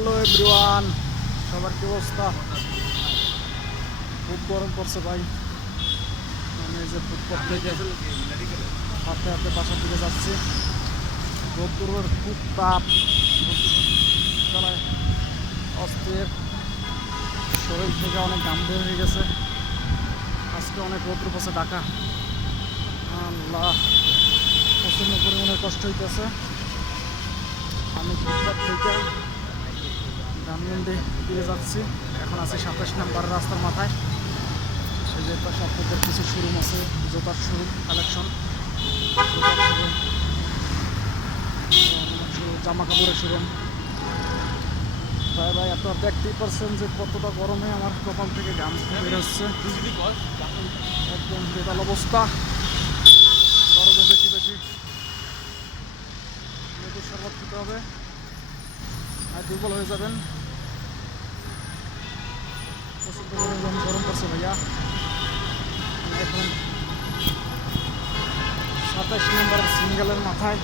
Hello everyone, সবার কি অবস্থা? খুব গরম পড়ছে ভাই। আমি এই যে ফুটপাথ থেকে হাঁটতে হাঁটতে বাসার দিকে যাচ্ছি। রোদ্দুরের খুব তাপ, গলায় অস্থির, শরীর থেকে অনেক ঘাম বের হয়ে গেছে। আজকে অনেক রোদ্দুর পড়ছে ঢাকা। আল্লাহ, প্রচণ্ড পরিমাণে কষ্ট হইতেছে। আমি ফুটপাথ থেকে ধানমন্ডি ফিরে যাচ্ছি। এখন আছি 27 নম্বর রাস্তার মাথায়। এই যে পাশে আপনাদের কিছু শোরুম আছে, জুতার শোরুম কালেকশন, জামা কাপড়ের শোরুম। ভাই ভাই, আপনারা দেখতেই পারছেন যে কতটা গরমে আমার কপাল থেকে ঘাম বের হচ্ছে। একদম বেতাল অবস্থা, গরমে বেশি বেশি লেবুর শরবত খেতে হবে, আর দুর্বল হয়ে যাবেন। প্রচণ্ড গরম পড়ছে ভাইয়া। এখন 27 নম্বর সিঙ্গেলের মাথায়।